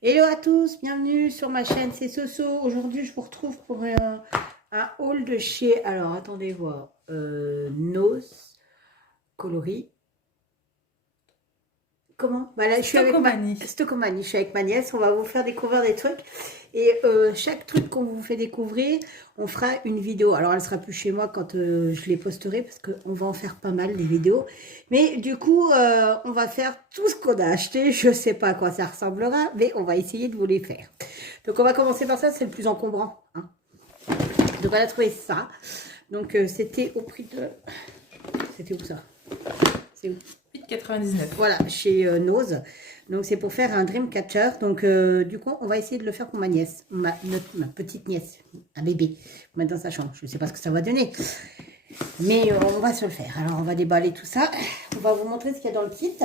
Hello à tous, bienvenue sur ma chaîne, c'est Soso. Aujourd'hui, je vous retrouve pour un haul de chez, alors attendez voir, Nose Coloris. Comment? Voilà, je suis avec Stocomanie. Je suis avec ma nièce, on va vous faire découvrir des trucs. Et chaque truc qu'on vous fait découvrir, on fera une vidéo. Alors, elle sera plus chez moi quand je les posterai, parce qu'on va en faire pas mal, des vidéos. Mais du coup, on va faire tout ce qu'on a acheté. Je sais pas à quoi ça ressemblera, mais on va essayer de vous les faire. Donc, on va commencer par ça, c'est le plus encombrant. Hein. Donc, on a trouvé ça. Donc, c'était au prix de... C'était où ça? C'est où? 8,99. Voilà, chez Nose. Donc, c'est pour faire un Dreamcatcher. Donc, du coup, on va essayer de le faire pour ma nièce, ma petite nièce, un bébé, mettre dans sa chambre. Je ne sais pas ce que ça va donner, mais on va se le faire. Alors, on va déballer tout ça. On va vous montrer ce qu'il y a dans le kit.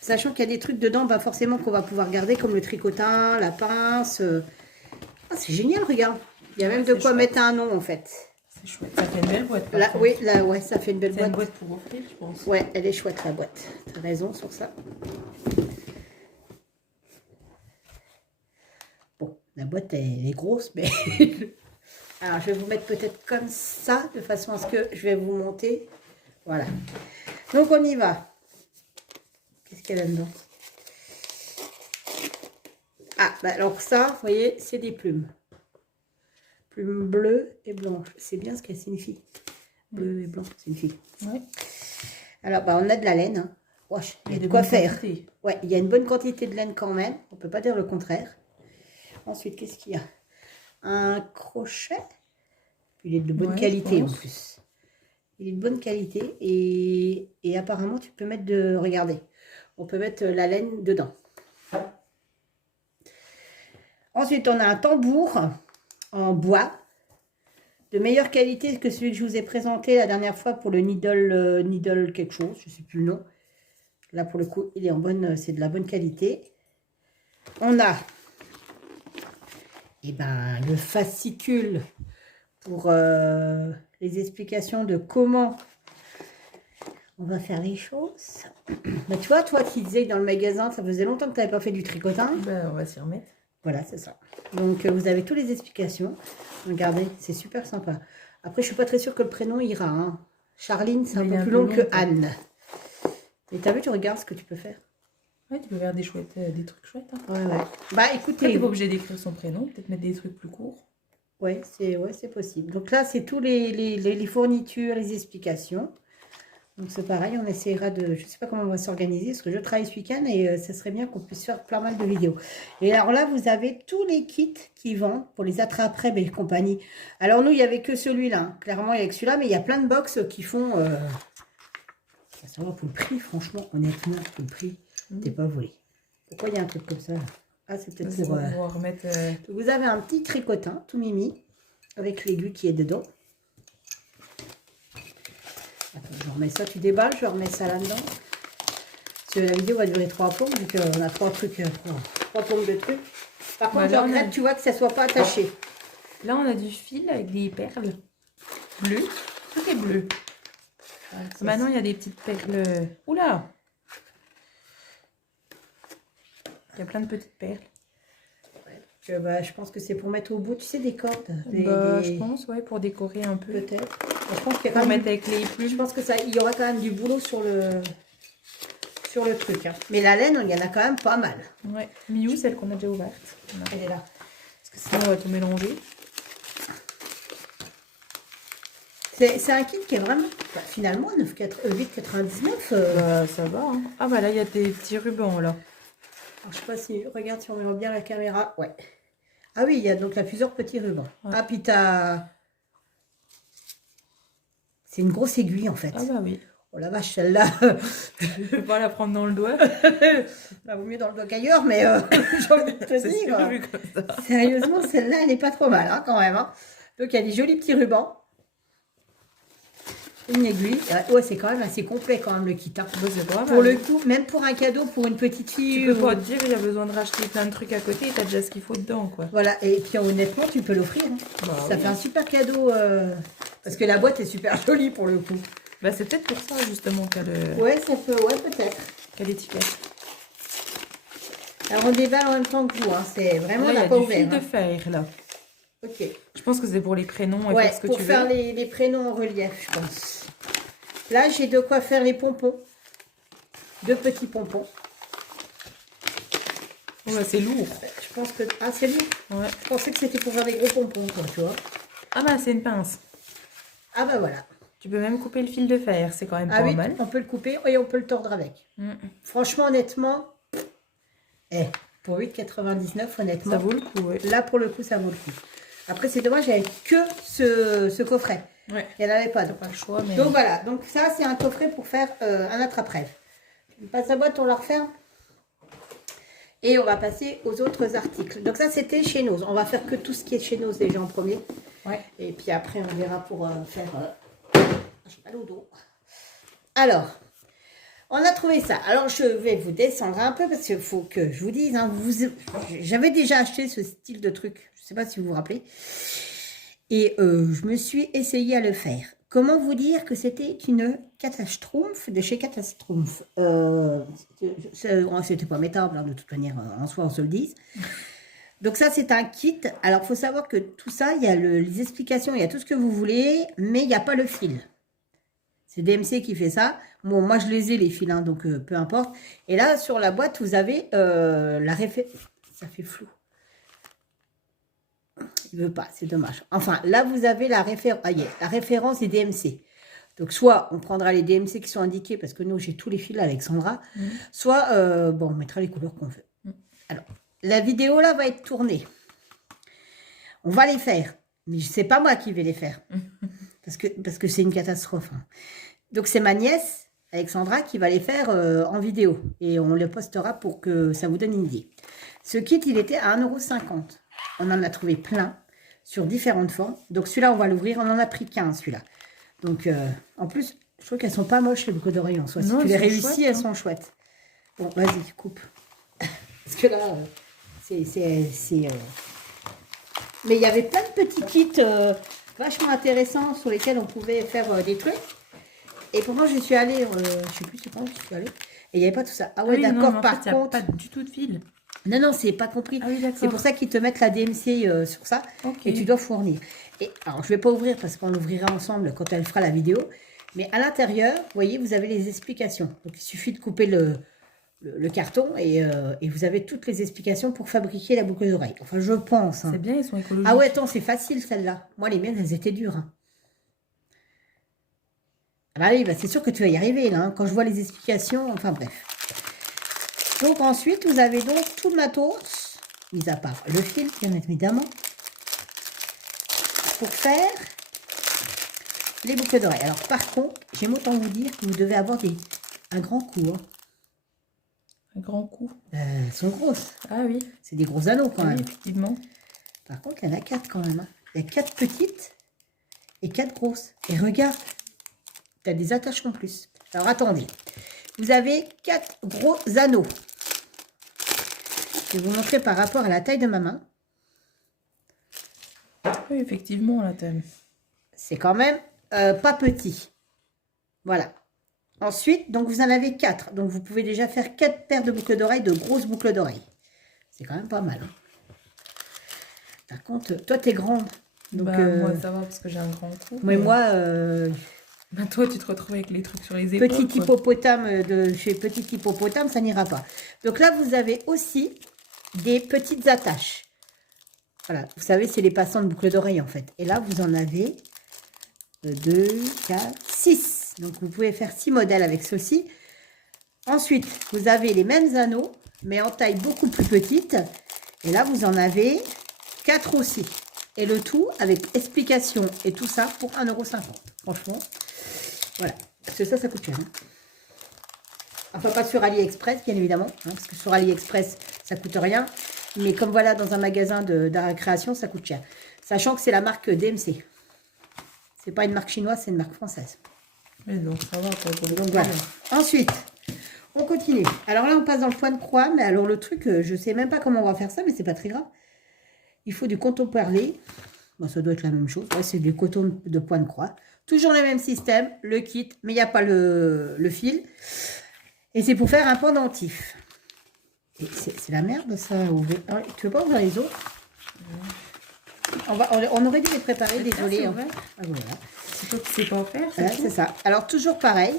Sachant qu'il y a des trucs dedans, bah, forcément, qu'on va pouvoir garder, comme le tricotin, la pince. Ah, c'est génial, regarde. Il y a même de quoi mettre un nom, en fait. C'est chouette. Ça fait une belle boîte. Là, oui, là, ouais, ça fait une belle boîte. C'est une boîte pour offrir, je pense. Ouais, elle est chouette, la boîte. Tu as raison sur ça. Bon, la boîte, elle est grosse, mais... Alors, je vais vous mettre peut-être comme ça, de façon à ce que je vais vous monter. Voilà. Donc, on y va. Qu'est-ce qu'il y a là-dedans? Ah, bah alors ça, vous voyez, c'est des plumes. Plumes bleues et blanches. C'est bien ce qu'elle signifie. Bleu et blanc, signifie. Ouais. Alors, bah, on a de la laine. Hein. Wesh, il y a de quoi faire. Ouais, il y a une bonne quantité de laine quand même. On ne peut pas dire le contraire. Ensuite, qu'est-ce qu'il y a? Un crochet. Il est de bonne qualité en plus. Il est de bonne qualité. Et apparemment, tu peux mettre de... Regardez. On peut mettre la laine dedans. Ensuite, on a un tambour en bois. De meilleure qualité que celui que je vous ai présenté la dernière fois pour le Needle quelque chose. Je ne sais plus le nom. Là, pour le coup, il est en bonne... C'est de la bonne qualité. On a... Eh ben, le fascicule pour les explications de comment on va faire les choses. Mais tu vois, toi qui disais que dans le magasin, ça faisait longtemps que tu n'avais pas fait du tricotin. Ben, on va s'y remettre. Voilà, c'est ça. Donc, vous avez toutes les explications. Regardez, c'est super sympa. Après, je ne suis pas très sûre que le prénom ira. Hein. Charline, c'est un peu plus long que Anne. Et tu as vu, tu regardes ce que tu peux faire. Ouais, tu peux faire des trucs chouettes. Hein. Ouais. Bah, écoutez... Tu n'es pas obligé d'écrire son prénom, peut-être mettre des trucs plus courts. Ouais, c'est possible. Donc là, c'est tous les fournitures, les explications. Donc c'est pareil, on essaiera de... Je ne sais pas comment on va s'organiser, parce que je travaille ce week-end et ce serait bien qu'on puisse faire plein mal de vidéos. Et alors là, vous avez tous les kits qui vendent pour les attrape-rêves et compagnie. Alors nous, il n'y avait que celui-là. Hein. Clairement, il n'y a que celui-là, mais il y a plein de box qui font... Ça va pour le prix, franchement, honnêtement, pour le prix, t'es pas volé. Pourquoi il y a un truc comme ça là? Ah, c'est peut-être pour... remettre, Vous avez un petit tricotin, tout mimi, avec l'aiguille qui est dedans. Attends, je remets ça, tu déballes, je remets ça là-dedans. Parce que la vidéo va durer 3 plombes, vu qu'on a 3 trucs, 3 plombes de trucs. Par contre, je regrette, tu vois, que ça ne soit pas attaché. Là, on a du fil avec des perles bleues. Tout est bleu. Ah, maintenant, il y a des petites perles... Oula! Il y a plein de petites perles. Ouais. Bah, je pense que c'est pour mettre au bout, tu sais, des cordes. Je pense, ouais, pour décorer un peu. Peut-être. Je pense qu'il y a pour mettre avec les plumes. Je pense que ça, il y aura quand même du boulot sur le truc. Hein. Mais la laine, il y en a quand même pas mal. Ouais. Miou, celle qu'on a déjà ouverte. Elle est là. Parce que sinon, on va tout mélanger. C'est un kit qui est vraiment, finalement, 8,99. Ça va. Hein. Ah bah là, il y a des petits rubans là. Alors, je sais pas si, regarde si on met bien la caméra. Ouais. Ah oui, il y a donc là plusieurs petits rubans. Ouais. Ah, puis t'as... C'est une grosse aiguille en fait. Ah bah oui. Oh la vache, celle-là. Je peux pas la prendre dans le doigt. Bah, vaut mieux dans le doigt qu'ailleurs, mais j'ai envie de te dire. Sérieusement, celle-là, elle n'est pas trop mal hein, quand même. Hein. Donc il y a des jolis petits rubans. Une aiguille. Ouais, c'est quand même assez complet quand même le kit. Hein. Bah, pour le coup, même pour un cadeau pour une petite fille. Tu peux pas te dire il y a besoin de racheter plein de trucs à côté et t'as déjà ce qu'il faut dedans quoi. Voilà, et puis honnêtement tu peux l'offrir. Hein. Bah, ça fait un super cadeau. Parce que la boîte est super jolie pour le coup. Bah c'est peut-être pour ça justement qu'elle... Ouais, ça peut, ouais peut-être. Quelle étiquette. Alors, on déballe en même temps que vous. Hein. C'est vraiment, on n'a pas ouvert. Il y a du fil de fer, là. Ok. Je pense que c'est pour les prénoms. Et ouais, faire ce que pour tu faire veux. les prénoms en relief, je pense. Là, j'ai de quoi faire les pompons. 2 petits pompons. Ouais, c'est lourd. Je pense que... Ah, c'est lourd. Ouais. Je pensais que c'était pour faire des gros pompons, quoi, tu vois. Ah bah, c'est une pince. Ah bah voilà. Tu peux même couper le fil de fer. C'est quand même pas mal. On peut le couper et on peut le tordre avec. Franchement, honnêtement, pour 8,99, honnêtement. Ça vaut le coup, ouais. Là, pour le coup, ça vaut le coup. Après, c'est dommage, j'avais que ce coffret. Ouais. Il n'y en avait pas. Donc, pas le choix, mais... donc voilà. Donc ça, c'est un coffret pour faire un attrape-rêve. On passe la boîte, on la referme. Et on va passer aux autres articles. Donc ça, c'était chez Nose. On va faire que tout ce qui est chez Nose déjà en premier. Ouais. Et puis après, on verra pour faire... j'ai pas le dos. Alors, on a trouvé ça. Alors, je vais vous descendre un peu parce qu'il faut que je vous dise. Hein, j'avais déjà acheté ce style de truc. Je ne sais pas si vous vous rappelez. Et je me suis essayée à le faire. Comment vous dire que c'était une catastrophe de chez Catastrophe. C'était pas métable, hein, de toute manière, en soi, on se le dise. Donc ça, c'est un kit. Alors, il faut savoir que tout ça, il y a les explications, il y a tout ce que vous voulez, mais il n'y a pas le fil. C'est DMC qui fait ça. Bon, moi, je les ai, les fils, hein, donc peu importe. Et là, sur la boîte, vous avez la référence. Ça fait flou. Il ne veut pas, c'est dommage. Enfin, là, vous avez la référence. Ah, yeah, la référence des DMC. Donc, soit on prendra les DMC qui sont indiqués, parce que nous, j'ai tous les fils, Alexandra. Soit, bon, on mettra les couleurs qu'on veut. Alors, la vidéo, là, va être tournée. On va les faire. Mais ce n'est pas moi qui vais les faire. Parce que c'est une catastrophe. Hein. Donc, c'est ma nièce, Alexandra, qui va les faire en vidéo. Et on les postera pour que ça vous donne une idée. Ce kit, il était à 1,50 €. On en a trouvé plein sur différentes formes. Donc, celui-là, on va l'ouvrir. On en a pris 15, celui-là. Donc, en plus, je trouve qu'elles sont pas moches, les boucles d'oreilles en soi. Si tu les réussis, elles sont chouettes. Bon, vas-y, coupe. Parce que là, mais il y avait plein de petits kits vachement intéressants sur lesquels on pouvait faire des trucs. Et pourtant, je suis allée, je sais plus c'est quand je suis allée, et il n'y avait pas tout ça. Ah ouais, oui, d'accord, par contre... Il n'y a pas du tout de fil. Non, non, c'est pas compris. Ah oui, c'est pour ça qu'ils te mettent la DMC sur ça, et tu dois fournir. Et alors, je vais pas ouvrir parce qu'on l'ouvrira ensemble quand elle fera la vidéo. Mais à l'intérieur, vous voyez, vous avez les explications. Donc, il suffit de couper le carton et vous avez toutes les explications pour fabriquer la boucle d'oreille. Enfin, je pense. Hein. C'est bien, ils sont écologiques. Ah ouais, attends, c'est facile celle-là. Moi, les miennes, elles étaient dures. Hein. Ah bah oui, bah c'est sûr que tu vas y arriver là. Hein, quand je vois les explications, enfin bref. Donc ensuite, vous avez donc tout le matos, mis à part le fil, bien évidemment, pour faire les boucles d'oreilles. Alors par contre, j'aime autant vous dire que vous devez avoir un grand coup. Hein. Un grand coup. Elles sont grosses. Ah oui. C'est des gros anneaux quand même. Effectivement. Par contre, il y en a 4 quand même. Hein. Il y a 4 petites et 4 grosses. Et regarde, tu as des attaches en plus. Alors attendez. Vous avez 4 gros anneaux. Je vais vous montrer par rapport à la taille de ma main. Oui, effectivement, la taille. C'est quand même pas petit. Voilà. Ensuite, donc vous en avez 4. Donc vous pouvez déjà faire 4 paires de boucles d'oreilles, de grosses boucles d'oreilles. C'est quand même pas mal. Hein. Par contre, toi, tu es grande. Donc, moi, ça va parce que j'ai un grand cou. Mais moi... Bah, toi, tu te retrouves avec les trucs sur les épaules. Petit hippopotame de chez Petit Hippopotame, ça n'ira pas. Donc là, vous avez aussi des petites attaches. Voilà, vous savez, c'est les passants de boucles d'oreilles en fait. Et là, vous en avez 2, 4, 6. Donc vous pouvez faire 6 modèles avec ceci. Ensuite, vous avez les mêmes anneaux, mais en taille beaucoup plus petite. Et là, vous en avez 4 aussi. Et le tout avec explication et tout ça pour 1,50 €. Franchement, voilà. Parce que ça coûte cher. Hein. Enfin, pas sur AliExpress, bien évidemment. Hein, parce que sur AliExpress, ça coûte rien. Mais comme voilà, dans un magasin d'art et création, ça coûte cher. Sachant que c'est la marque DMC. C'est pas une marque chinoise, c'est une marque française. Mais donc, ça va. Donc voilà. Ensuite, on continue. Alors là, on passe dans le point de croix. Mais alors, le truc, je sais même pas comment on va faire ça, mais c'est pas très grave. Il faut du coton perlé. Bon, ça doit être la même chose. Ouais, c'est du coton de point de croix. Toujours le même système, le kit, mais il n'y a pas le fil. Et c'est pour faire un pendentif. C'est la merde, ça. Tu veux pas ouvrir les autres? On aurait dû les préparer, désolé. Hein. Ah, voilà. C'est toi qui sais pas faire. C'est ça. Alors, toujours pareil.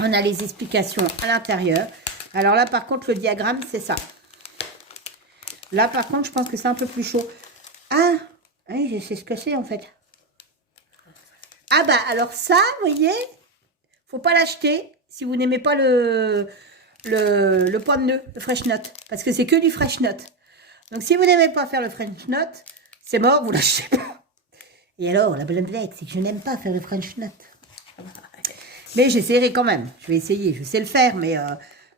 On a les explications à l'intérieur. Alors là, par contre, le diagramme, c'est ça. Là, par contre, je pense que c'est un peu plus chaud. Ah, oui, je sais ce que c'est, en fait. Ah bah, alors ça, vous voyez, faut pas l'acheter si vous n'aimez pas le pomme de nœud, le fresh nut. Parce que c'est que du fresh nut. Donc, si vous n'aimez pas faire le French nut, c'est mort, vous l'achetez pas. Et alors, la blablette, c'est que je n'aime pas faire le French nut. Mais j'essaierai quand même. Je vais essayer. Je sais le faire, mais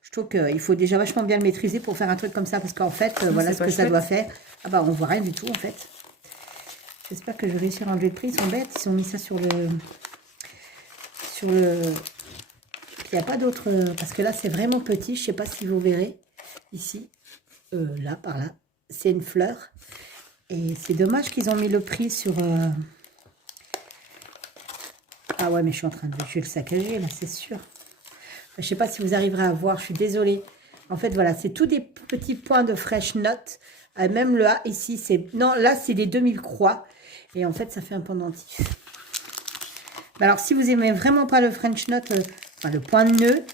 je trouve qu'il faut déjà vachement bien le maîtriser pour faire un truc comme ça. Parce qu'en fait, voilà ce que ça doit faire. Ah bah, on voit rien du tout, en fait. J'espère que je vais réussir à enlever le prix. Ils sont bêtes. Ils ont mis ça sur le... Il n'y a pas d'autre... Parce que là, c'est vraiment petit. Je ne sais pas si vous verrez. Ici. Là, par là. C'est une fleur. Et c'est dommage qu'ils ont mis le prix sur... Ah ouais, mais je suis en train de... Je vais le saccager, là, c'est sûr. Je ne sais pas si vous arriverez à voir. Je suis désolée. En fait, voilà. C'est tous des petits points de fresh nut. Même le A, ici, c'est... Non, là, c'est des 2000 croix. Et en fait, ça fait un pendentif. Alors, si vous aimez vraiment pas le French nut, enfin, le point de nœud,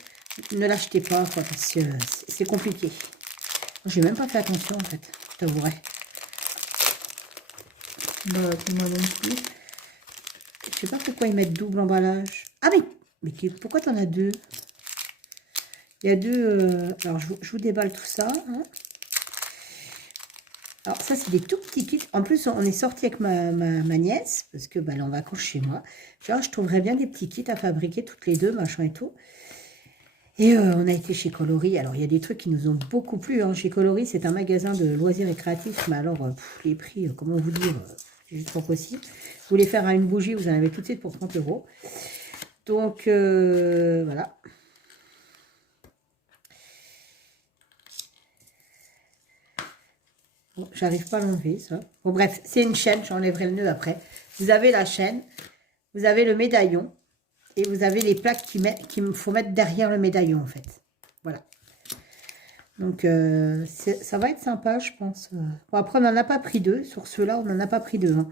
ne l'achetez pas, quoi, parce que c'est compliqué. J'ai même pas fait attention, en fait, je t'avouerai. Bah, moi non plus. Je sais pas pourquoi ils mettent double emballage. Ah, mais pourquoi t'en as deux? Il y a deux... alors, je vous déballe tout ça. Hein. Alors, ça, c'est des tout petits kits. En plus, on est sorti avec ma nièce, parce que bah, elle est en vacances chez moi. Genre, je trouverais bien des petits kits à fabriquer toutes les deux, machin et tout. Et on a été chez Coloris. Alors, il y a des trucs qui nous ont beaucoup plu. Hein. Chez Coloris, c'est un magasin de loisirs récréatifs. Mais alors, les prix, comment vous dire, c'est juste pas possible. Vous voulez faire une bougie, vous en avez tout de suite pour 30 €. Donc, voilà. Bon, j'arrive pas à l'enlever, ça. Bon, bref, c'est une chaîne. J'enlèverai le nœud après. Vous avez la chaîne. Vous avez le médaillon. Et vous avez les plaques qu'il me faut mettre derrière le médaillon, en fait. Voilà. Donc, ça va être sympa, je pense. Bon, après, on n'en a pas pris deux. Sur ceux-là, on n'en a pas pris deux. Hein,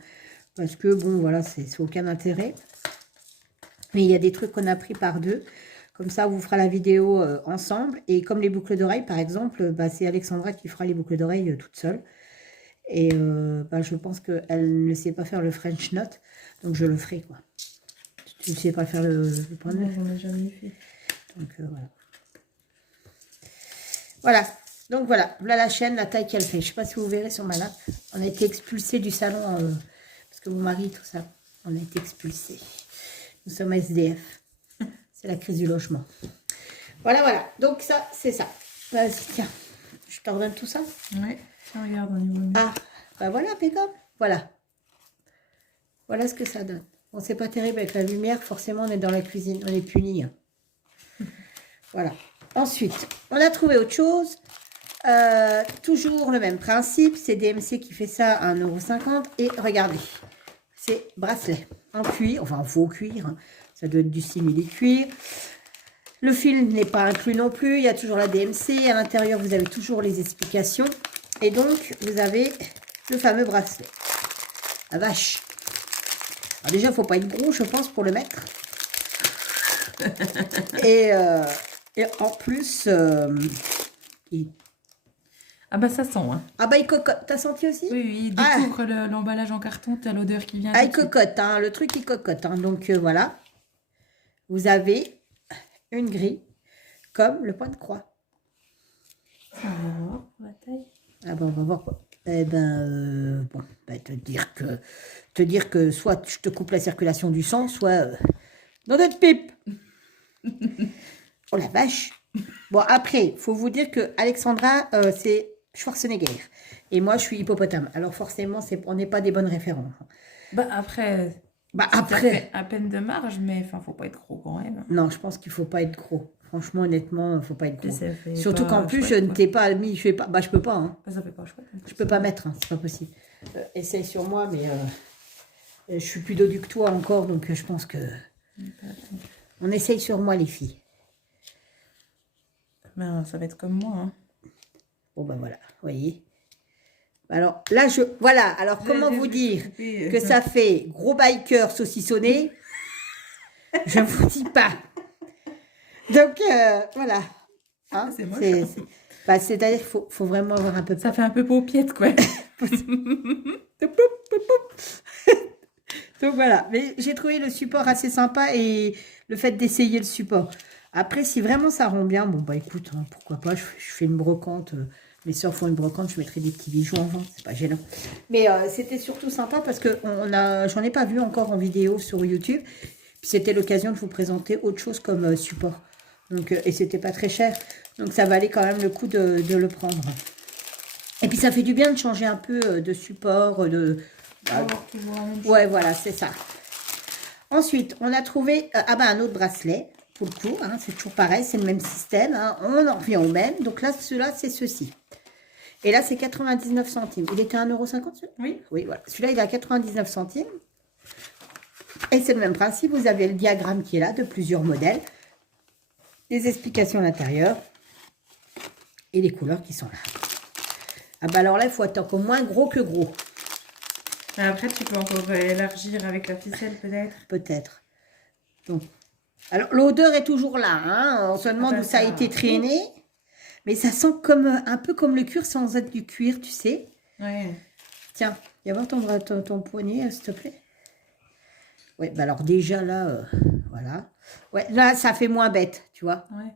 parce que, bon, voilà, c'est aucun intérêt. Mais il y a des trucs qu'on a pris par deux. Comme ça, on vous fera la vidéo ensemble. Et comme les boucles d'oreilles, par exemple, bah, c'est Alexandra qui fera les boucles d'oreilles toute seule. Et bah, je pense qu'elle ne sait pas faire le French nut. Donc, je le ferai, quoi. Tu ne sais pas faire le point de nœud? Non, j'en ai jamais fait. Donc, voilà. Voilà. Donc, voilà. Voilà la chaîne, la taille qu'elle fait. Je ne sais pas si vous verrez sur ma nappe. On a été expulsés du salon parce que mon mari, tout ça. On a été expulsés. Nous sommes SDF. C'est la crise du logement. Voilà, voilà. Donc, ça, c'est ça. Vas-y, tiens. Je t'ordonne tout ça? Ouais. Tiens, regarde, on y voit. Ah, bah voilà, impeccable. Voilà. Voilà ce que ça donne. Bon, c'est pas terrible avec la lumière. Forcément, on est dans la cuisine. On est puni. Voilà. Ensuite, on a trouvé autre chose. Toujours le même principe. C'est DMC qui fait ça à 1,50 €. Et regardez. C'est bracelet en cuir. Enfin, en faux cuir. Hein. Ça doit être du simili cuir. Le fil n'est pas inclus non plus. Il y a toujours la DMC. À l'intérieur, vous avez toujours les explications. Et donc, vous avez le fameux bracelet. La vache. Alors déjà, il ne faut pas être gros, je pense, pour le mettre. et en plus, Ah bah ça sent, hein. Ah bah il cocotte. T'as senti aussi? Oui, oui. Découvre l'emballage en carton, t'as l'odeur qui vient. Ah, il cocotte, hein, le truc il cocotte. Hein. Donc voilà. Vous avez une grille comme le point de croix. On va voir pour la taille. Ah bah on va voir quoi. Eh ben, bon, bah, te dire que soit je te coupe la circulation du sang, soit dans notre pipe. Oh la vache. Bon, après, il faut vous dire que Alexandra, c'est Schwarzenegger. Et moi, je suis hippopotame. Alors forcément, on n'est pas des bonnes références. Bah après, après, à peine de marge, mais enfin, faut pas être gros quand même. non, je pense qu'il faut pas être gros. Franchement, honnêtement, il faut pas être gros. Surtout pas qu'en plus, chouette, je ne t'ai pas mis, je fais pas, bah je peux pas. Hein. Bah, ça fait pas chouette. Je peux pas mettre, hein, c'est pas possible. Essaye sur moi, mais je suis plus dodu que toi encore, donc je pense que on essaye sur moi les filles. Ben, ça va être comme moi. Hein. Bon, ben voilà, vous voyez. Alors, là, voilà, alors comment vous dire que ça fait gros biker saucissonné? Je ne vous dis pas. Donc, voilà. Hein, c'est moche. c'est-à-dire qu'il faut vraiment avoir un peu... Ça fait un peu paupiette, quoi. Donc, voilà. Mais j'ai trouvé le support assez sympa et le fait d'essayer le support. Après, si vraiment ça rend bien, bon, bah écoute, hein, pourquoi pas, je fais une brocante. Mes soeurs font une brocante, je mettrai des petits bijoux en vente, c'est pas gênant. Mais c'était surtout sympa parce que j'en ai pas vu encore en vidéo sur YouTube. Puis c'était l'occasion de vous présenter autre chose comme support. Donc, et c'était pas très cher. Donc ça valait quand même le coup de le prendre. Et puis ça fait du bien de changer un peu de support. Ouais, voilà, c'est ça. Ensuite, on a trouvé un autre bracelet. Pour le coup, hein, c'est toujours pareil, c'est le même système. Hein, on en revient au même. Donc là, celui-là, c'est ceci. Et là, c'est 99 centimes. Il était à 1,50 €? Oui. Oui, voilà. Celui-là, il est à 99 centimes. Et c'est le même principe. Vous avez le diagramme qui est là de plusieurs modèles. Les explications à l'intérieur. Et les couleurs qui sont là. Ah bah alors là, il faut être encore moins gros que gros. Après, tu peux encore élargir avec la ficelle, peut-être. Peut-être. Donc, alors, l'odeur est toujours là. Hein. On se demande où ça a été traîné. Mais ça sent comme un peu comme le cuir sans être du cuir, tu sais. Ouais. Tiens, viens voir ton poignet, s'il te plaît. Ouais, bah alors déjà là, voilà. Ouais, là, ça fait moins bête, tu vois. Ouais.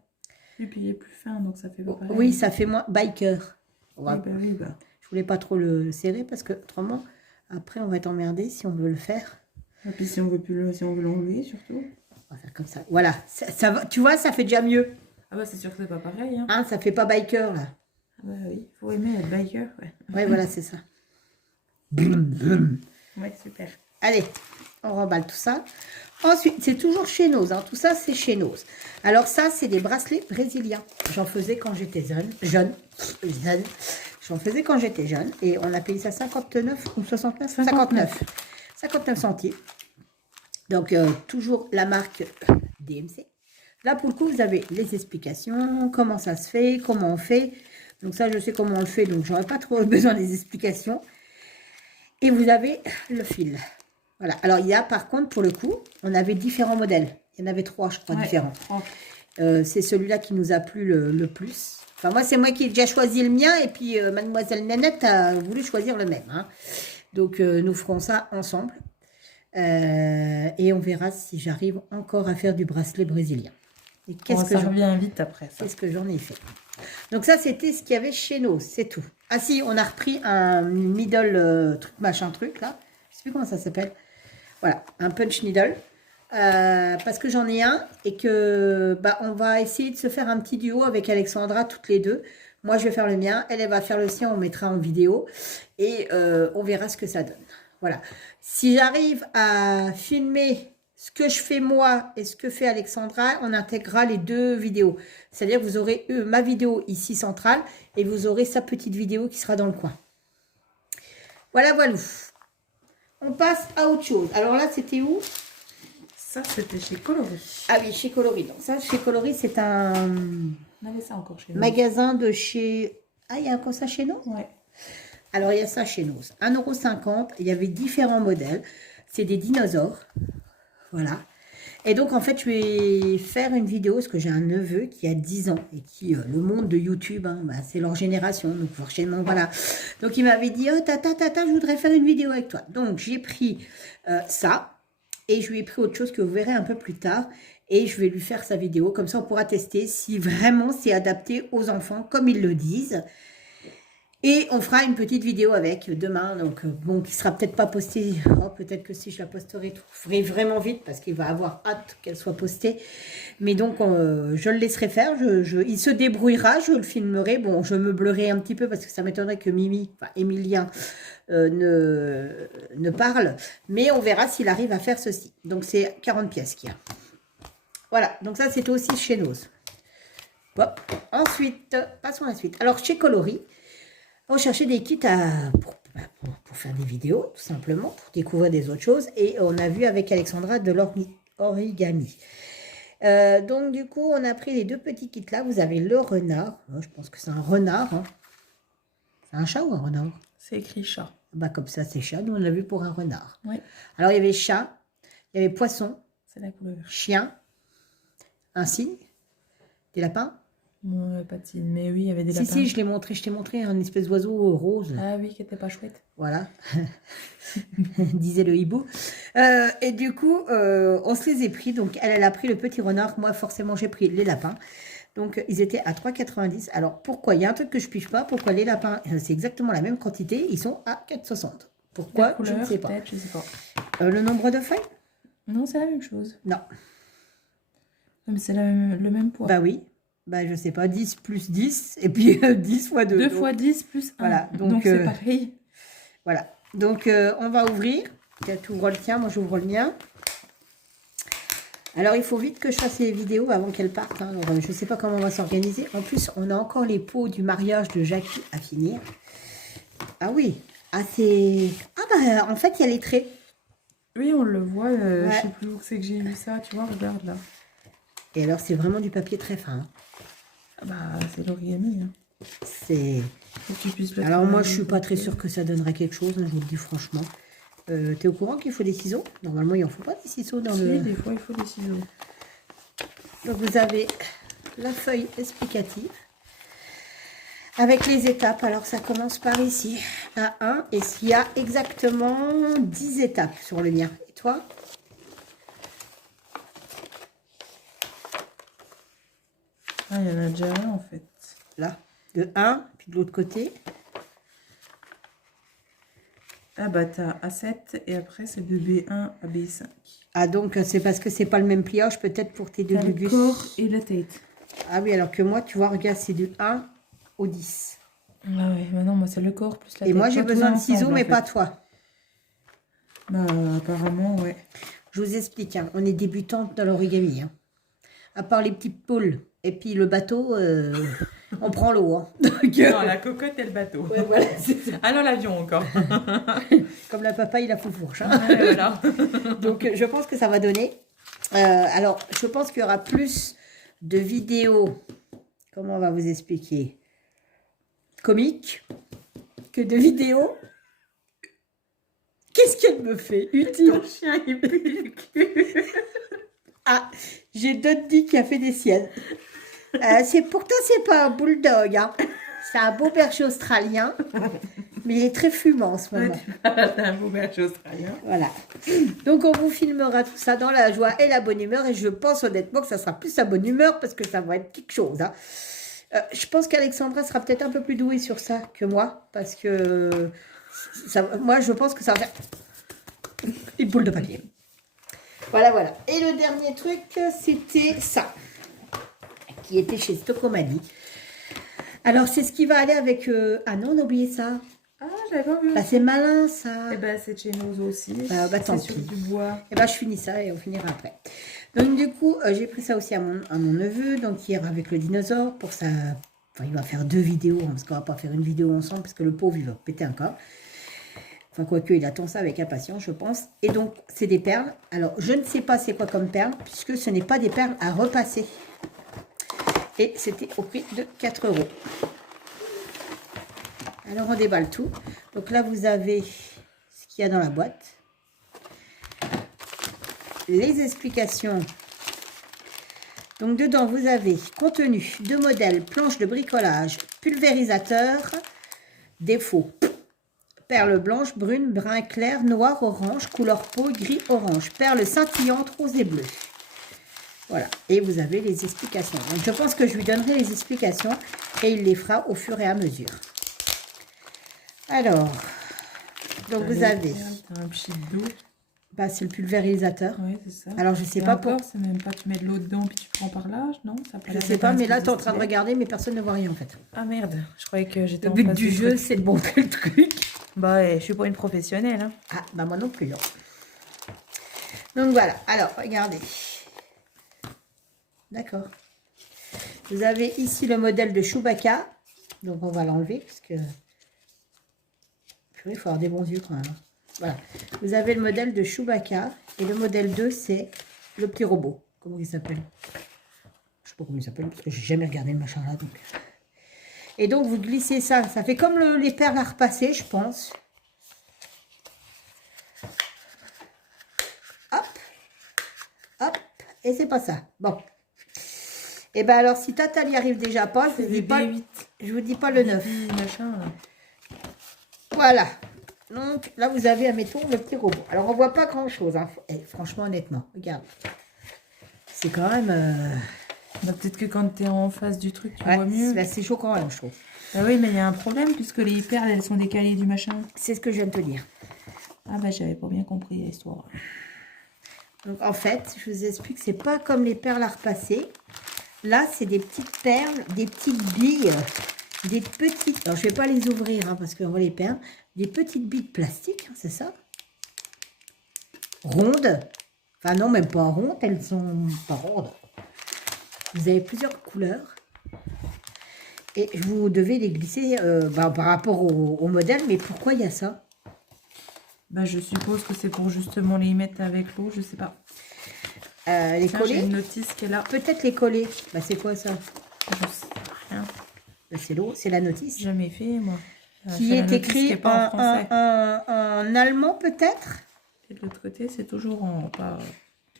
Et puis il est plus fin, donc ça fait pas pareil. Oui, ça fait moins biker. Oui, bah. Je voulais pas trop le serrer parce que autrement, après, on va être emmerdé si on veut le faire. Et puis si on veut l'enlever, surtout. On va faire comme ça. Voilà, ça va, tu vois, ça fait déjà mieux. Ah bah c'est sûr que c'est pas pareil. Hein. Hein, ça fait pas biker là. Ah bah oui, faut aimer être biker. Ouais, voilà, c'est ça. Ouais, super. Allez, on remballe tout ça. Ensuite, c'est toujours chez Nose. Hein. Tout ça, c'est chez Nose. Alors ça, c'est des bracelets brésiliens. J'en faisais quand j'étais jeune. J'en faisais quand j'étais jeune. Et on a payé ça 59 ou 69 59 centimes. Donc, toujours la marque DMC. Là, pour le coup, vous avez les explications, comment ça se fait, comment on fait. Donc ça, je sais comment on le fait, donc j'aurais pas trop besoin des explications. Et vous avez le fil. Voilà. Alors, il y a, par contre, pour le coup, on avait différents modèles. Il y en avait 3, je crois, différents. C'est celui-là qui nous a plu le plus. Enfin, moi, c'est moi qui ai déjà choisi le mien. Et puis, mademoiselle Nanette a voulu choisir le même. Hein. Donc, nous ferons ça ensemble. Et on verra si j'arrive encore à faire du bracelet brésilien. Et qu'est-ce que ça revient vite après ça. Qu'est-ce que j'en ai fait? Donc ça, c'était ce qu'il y avait chez nous, c'est tout. Ah si, on a repris un needle truc machin truc là. Je sais plus comment ça s'appelle. Voilà, un punch needle. Parce que j'en ai un et que on va essayer de se faire un petit duo avec Alexandra toutes les deux. Moi, je vais faire le mien, elle va faire le sien, on mettra en vidéo et on verra ce que ça donne. Voilà. Si j'arrive à filmer ce que je fais moi et ce que fait Alexandra, on intégrera les deux vidéos. C'est-à-dire que vous aurez ma vidéo ici centrale et vous aurez sa petite vidéo qui sera dans le coin. Voilà, voilà. On passe à autre chose. Alors là, c'était où? Ça, c'était chez Coloris. Ah oui, chez Coloris. Donc ça, chez Coloris, c'est un on avait ça encore chez nous. Magasin de chez... Ah, il y a encore ça chez nous? Ouais. Alors, il y a ça chez nous. 1,50 €. Il y avait différents modèles. C'est des dinosaures. Voilà. Et donc, en fait, je vais faire une vidéo parce que j'ai un neveu qui a 10 ans et qui, le monde de YouTube, hein, c'est leur génération. Donc, forcément, voilà. Donc, il m'avait dit, oh, tata, je voudrais faire une vidéo avec toi. Donc, j'ai pris ça et je lui ai pris autre chose que vous verrez un peu plus tard. Et je vais lui faire sa vidéo. Comme ça, on pourra tester si vraiment c'est adapté aux enfants, comme ils le disent. Et on fera une petite vidéo avec demain, donc bon, qui sera peut-être pas postée. Oh, peut-être que si je la posterai, je ferai vraiment vite parce qu'il va avoir hâte qu'elle soit postée. Mais donc, je le laisserai faire. Il se débrouillera, je le filmerai. Bon, je meublerai un petit peu parce que ça m'étonnerait que Emilien, ne parle. Mais on verra s'il arrive à faire ceci. Donc, c'est 40 pièces qu'il y a. Voilà, donc ça, c'était aussi chez Nose. Bon, ensuite, passons à la suite. Alors, chez Coloris, on cherchait des kits pour faire des vidéos, tout simplement, pour découvrir des autres choses. Et on a vu avec Alexandra de l'origami. Donc, du coup, on a pris les deux petits kits là. Vous avez le renard. Je pense que c'est un renard. Hein. Un chat ou un renard? C'est écrit chat. Bah, comme ça, c'est chat. Nous, on l'a vu pour un renard. Oui. Alors, il y avait chat, il y avait poisson, C'est la couleur. chien, un cygne, des lapins. Pas de signe, mais oui, il y avait des Si, lapins. si, je l'ai montré, je t'ai montré un espèce d'oiseau rose. Ah oui, qui était pas chouette. Voilà, disait le hibou. Et du coup, on se les est pris. Donc, elle a pris le petit renard. Moi, forcément, j'ai pris les lapins. Donc, ils étaient à 3,90. Alors, pourquoi? Il y a un truc que je ne pige pas. Pourquoi les lapins, c'est exactement la même quantité, ils sont à 4,60. Pourquoi? Couleur, je ne sais pas. Je sais pas. Le nombre de feuilles? Non, c'est la même chose. Non. Mais c'est le même poids. Bah oui. Bah, je sais pas. 10 plus 10. Et puis 10 fois 2. 2 fois 10 plus 1. Voilà. Donc c'est pareil. Voilà. Donc, on va ouvrir. Tu ouvres le tien, moi j'ouvre le mien. Alors, il faut vite que je fasse les vidéos avant qu'elles partent. Hein. Alors, je ne sais pas comment on va s'organiser. En plus, on a encore les pots du mariage de Jackie à finir. Ah oui. Ah, c'est... Ah bah, en fait, il y a les traits. Oui, on le voit. Ouais. Je sais plus où c'est que j'ai vu ça. Tu vois, regarde là. Et alors, c'est vraiment du papier très fin. Hein. Ah bah, c'est l'origami. Hein. C'est... Faut que tu puisses le Alors, moi, je suis pas très sûre que ça donnerait quelque chose. Hein, je vous le dis franchement. T'es au courant qu'il faut des ciseaux? Normalement, il en faut pas des ciseaux dans le... Oui, des fois, il faut des ciseaux. Donc, vous avez la feuille explicative avec les étapes. Alors, ça commence par ici, à 1. Et il y a exactement 10 étapes sur le mien. Et toi? Ah, il y en a déjà un, en fait. Là, de 1, puis de l'autre côté. Ah bah, t'as A7 et après, c'est de B1 à B5. Ah, donc, c'est parce que c'est pas le même pliage, peut-être, pour tes deux T'as le bubus. corps et la tête. Ah oui, alors que moi, tu vois, regarde, c'est de 1 au 10. Ah ouais, mais non, moi, c'est le corps plus la tête. Et moi, j'ai Pas tout besoin de ensemble, ciseaux, en mais fait. pas toi. Bah, apparemment, ouais. Je vous explique, hein, on est débutante dans l'origami. Hein. À part les petits pôles et puis le bateau, on prend l'eau. Hein. Non, la cocotte et le bateau. Ouais, voilà, c'est ça. Ah non, l'avion encore. Comme la papa, il a foufourche. Hein. Ouais, voilà. Donc, je pense que ça va donner. Alors, je pense qu'il y aura plus de vidéos, comment on va vous expliquer, comiques, que de vidéos. Qu'est-ce qu'elle me fait? Utile. Ton chien, il pue le cul. Ah, j'ai Dundee qui a fait des siennes. Pourtant, c'est pas un bulldog. Hein. C'est un beau berger australien. Mais il est très fumant en ce moment. T'as un beau berger australien. Voilà. Donc, on vous filmera tout ça dans la joie et la bonne humeur. Et je pense honnêtement que ça sera plus la bonne humeur parce que ça va être quelque chose. Hein. Je pense qu'Alexandra sera peut-être un peu plus douée sur ça que moi. Parce que moi, je pense que ça va faire une boule de papier. Voilà, voilà. Et le dernier truc, c'était ça. Qui était chez Stocomanie. Alors, c'est ce qui va aller avec... Ah non, on a oublié ça. Ah, j'avais pas vu. Bah, c'est malin, ça. Eh ben, c'est chez nous aussi. Bah, tant c'est sur pis. du bois. Et bah, je finis ça et on finira après. Donc, du coup, j'ai pris ça aussi à mon neveu. Donc, hier, avec le dinosaure, pour ça... Enfin, il va faire 2 vidéos, hein, parce qu'on va pas faire une vidéo ensemble, parce que le pauvre, il va péter un câble. Enfin, quoique, il attend ça avec impatience, je pense. Et donc, c'est des perles. Alors, je ne sais pas c'est quoi comme perles, puisque ce n'est pas des perles à repasser. Et c'était au prix de 4 €. Alors, on déballe tout. Donc là, vous avez ce qu'il y a dans la boîte. Les explications. Donc, dedans, vous avez contenu de modèles, planche de bricolage, pulvérisateur, défaut. Perles blanches, brunes, brun clair, noir, orange, couleur peau, gris, orange. Perles scintillantes, rose et bleu. Voilà. Et vous avez les explications. Donc, je pense que je lui donnerai les explications et il les fera au fur et à mesure. Alors, donc vous avez... T'as un pchit d'eau. Bah, c'est le pulvérisateur. Oui, c'est ça. Alors, je sais Et pas encore, pour... c'est même pas tu mets de l'eau dedans puis tu prends par là, non? Ça a pas Je l'air sais d'être pas, un mais là, tu es en dispositif train de regarder, mais personne ne voit rien, en fait. Ah merde, je croyais que j'étais Le en but face du jeu, truc. c'est de montrer le truc. Bah ouais, je suis pas une professionnelle. Hein. Ah, bah moi non plus. Non. Donc voilà, alors regardez. D'accord. Vous avez ici le modèle de Chewbacca. Donc on va l'enlever parce que... Purée, il faut avoir des bons yeux quand même. Voilà. Vous avez le modèle de Chewbacca. Et le modèle 2, c'est le petit robot. Comment il s'appelle? Je sais pas comment il s'appelle parce que j'ai jamais regardé le machin là. Donc. Et donc, vous glissez ça. Ça fait comme les perles à repasser, je pense. Hop. Hop. Et c'est pas ça. Bon. Et ben alors, si Tata n'y arrive déjà pas, je vous dis pas le 9. Machin, là. Voilà. Donc, là, vous avez, admettons, le petit robot. Alors, on voit pas grand-chose. Hein. Franchement, honnêtement, regarde. C'est quand même... Bah, peut-être que quand tu es en face du truc, tu vois mieux. C'est chaud quand même, je trouve. Ah oui, mais il y a un problème puisque les perles, elles sont décalées du machin. C'est ce que je viens de te dire. Ah bah, j'avais pas bien compris l'histoire. Donc, en fait, je vous explique, c'est pas comme les perles à repasser. Là, c'est des petites perles, des petites billes, des petites... Alors, je vais pas les ouvrir, hein, parce qu'on va les perdre. Des petites billes de plastique, hein, c'est ça? Rondes. Enfin, non, même pas rondes, elles sont pas rondes. Vous avez plusieurs couleurs. Et vous devez les glisser par rapport au modèle. Mais pourquoi il y a ça? Bah, je suppose que c'est pour justement les mettre avec l'eau, je sais pas. Les coller. J'ai une notice qui est là. Peut-être les coller. Bah, c'est quoi ça? Je sais rien. Bah, c'est l'eau, c'est la notice. Jamais fait, moi. Qui est écrit en allemand, peut-être? Et de l'autre côté, c'est toujours en...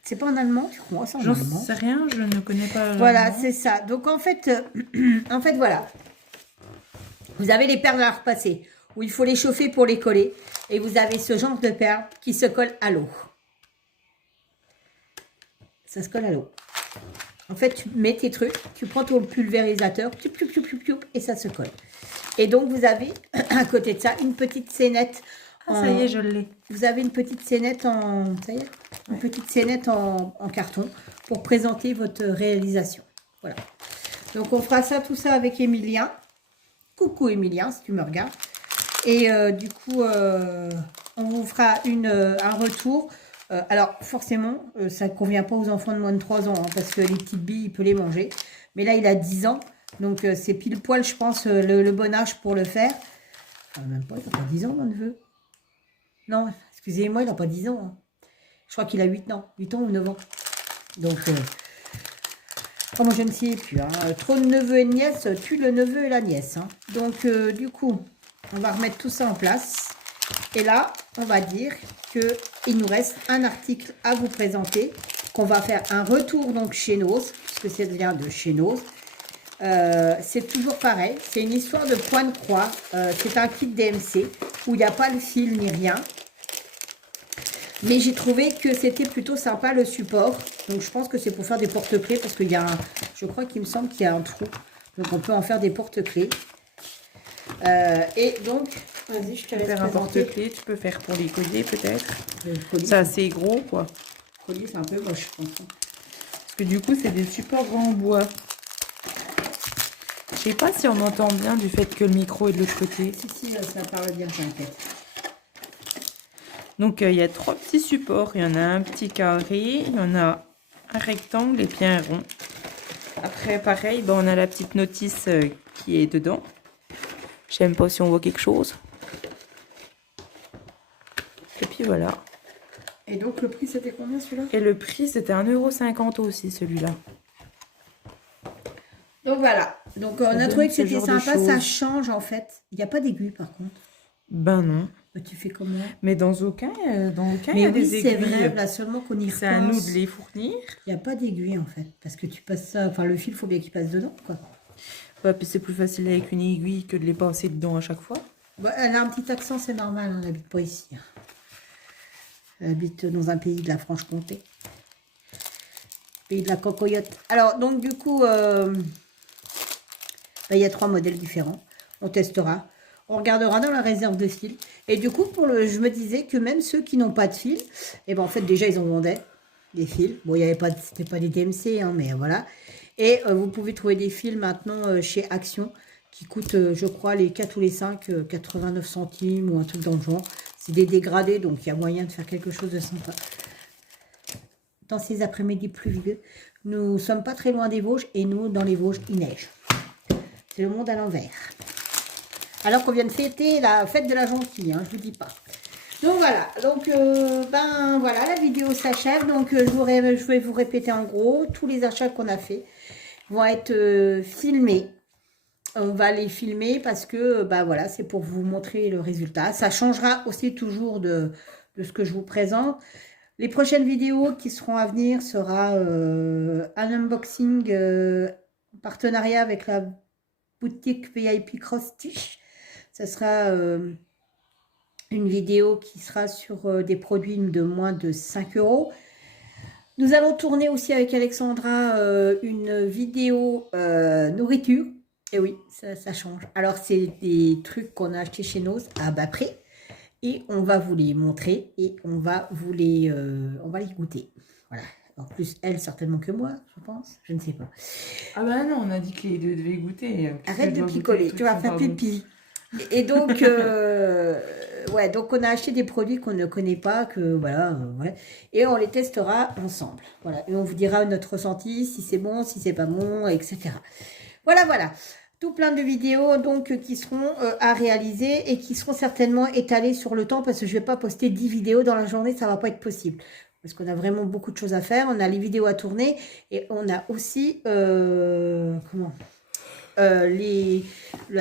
C'est pas en allemand, tu crois? C'est en allemand. J'en sais rien, je ne connais pas. Voilà, c'est ça. Donc, en fait, voilà. Vous avez les perles à repasser, où il faut les chauffer pour les coller. Et vous avez ce genre de perles qui se collent à l'eau. Ça se colle à l'eau. En fait, tu mets tes trucs, tu prends ton pulvérisateur, et ça se colle. Et donc, vous avez, à côté de ça, une petite scénette. Ah, ça y est, je l'ai. Vous avez une petite scénette en... Ça y est, une petite scénette en carton pour présenter votre réalisation. Voilà. Donc, on fera ça, tout ça avec Emilien. Coucou Emilien, si tu me regardes. Et du coup, on vous fera un retour. Alors, forcément, ça ne convient pas aux enfants de moins de 3 ans, hein, parce que les petites billes, il peut les manger. Mais là, il a 10 ans. Donc, c'est pile poil, je pense, le bon âge pour le faire. Enfin, même pas, il n'a pas 10 ans, mon neveu. Non, excusez-moi, il n'a pas 10 ans. Hein. Je crois qu'il a 8 ans. 8 ans ou 9 ans. Donc, moi, je ne sais plus. Hein. Trop de neveux et de nièces tue le neveu et la nièce. Hein. Donc, du coup, on va remettre tout ça en place. Et là, on va dire qu'il nous reste un article à vous présenter. Qu'on va faire un retour donc chez Nose, puisque c'est bien de chez Nose. C'est toujours pareil. C'est une histoire de point de croix. C'est un kit DMC où il n'y a pas le fil ni rien. Mais j'ai trouvé que c'était plutôt sympa le support. Donc je pense que c'est pour faire des porte-clés parce qu'il y a un... Je crois qu'il me semble qu'il y a un trou. Donc on peut en faire des porte-clés. Et donc, vas-y, je te laisse faire un porte-clés. Tu peux faire pour les colliers peut-être. C'est assez gros quoi. Le collier c'est un peu moche je pense. Parce que du coup c'est des supports en bois. Je sais pas si on entend bien du fait que le micro est de l'autre côté. Si, ça parle bien, t'inquiète. Donc, il y a 3 petits supports. Il y en a un petit carré, il y en a un rectangle et puis un rond. Après, pareil, ben, on a la petite notice qui est dedans. Je sais même pas si on voit quelque chose. Et puis voilà. Et donc, le prix, c'était combien celui-là? Et le prix, c'était 1,50 € aussi, celui-là. Donc, voilà. Donc, on a trouvé que c'était sympa. Ça change, en fait. Il n'y a pas d'aiguille, par contre. Ben non. Tu fais comment? Mais dans aucun il y a des aiguilles. C'est vrai, là seulement qu'on y repense. C'est à nous de les fournir. Il n'y a pas d'aiguille en fait, parce que tu passes ça, enfin le fil, il faut bien qu'il passe dedans, quoi. Ouais, puis c'est plus facile avec une aiguille que de les passer dedans à chaque fois. Ouais, elle a un petit accent, c'est normal, on n'habite pas ici. Elle habite dans un pays de la Franche-Comté. Pays de la cocoyote. Alors, donc du coup, il y a 3 modèles différents. On testera. On regardera dans la réserve de fil. Et du coup, je me disais que même ceux qui n'ont pas de fil, et ben en fait, déjà, ils en vendaient des fils. Bon, il n'y avait pas, c'était pas des DMC, hein, mais voilà. Et vous pouvez trouver des fils maintenant chez Action qui coûtent, je crois, les 4 ou les 5, 89 centimes ou un truc dans le genre. C'est des dégradés, donc il y a moyen de faire quelque chose de sympa. Dans ces après-midi pluvieux, nous ne sommes pas très loin des Vosges et nous, dans les Vosges, il neige. C'est le monde à l'envers. Alors qu'on vient de fêter la fête de la gentille, hein, je vous dis pas. Donc voilà, donc ben voilà, la vidéo s'achève. Donc je vais vous répéter en gros, tous les achats qu'on a fait vont être filmés on va les filmer parce que, bah voilà, c'est pour vous montrer le résultat. Ça changera aussi toujours de ce que je vous présente. Les prochaines vidéos qui seront à venir sera un unboxing en partenariat avec la boutique VIP Cross Stitch. Ça sera une vidéo qui sera sur des produits de moins de 5 €. Nous allons tourner aussi avec Alexandra une vidéo nourriture. Et oui, ça change. Alors, c'est des trucs qu'on a achetés chez Noz à bas prix. Et on va vous les montrer et on va les goûter. Voilà. En plus, elle, certainement que moi, je pense. Je ne sais pas. Ah bah non, on a dit que les deux devaient goûter. Arrête de picoler, tu vas faire pipi. Et donc, ouais, donc on a acheté des produits qu'on ne connaît pas, que voilà, ouais, et on les testera ensemble. Voilà, et on vous dira notre ressenti, si c'est bon, si c'est pas bon, etc. Voilà, voilà. Tout plein de vidéos donc qui seront à réaliser et qui seront certainement étalées sur le temps parce que je ne vais pas poster 10 vidéos dans la journée, ça ne va pas être possible. Parce qu'on a vraiment beaucoup de choses à faire, on a les vidéos à tourner et on a aussi la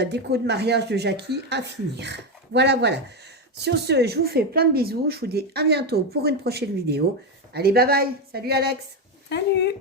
déco de mariage de Jackie à finir. Voilà, voilà. Sur ce, je vous fais plein de bisous, je vous dis à bientôt pour une prochaine vidéo. Allez, bye bye. Salut Alex. Salut.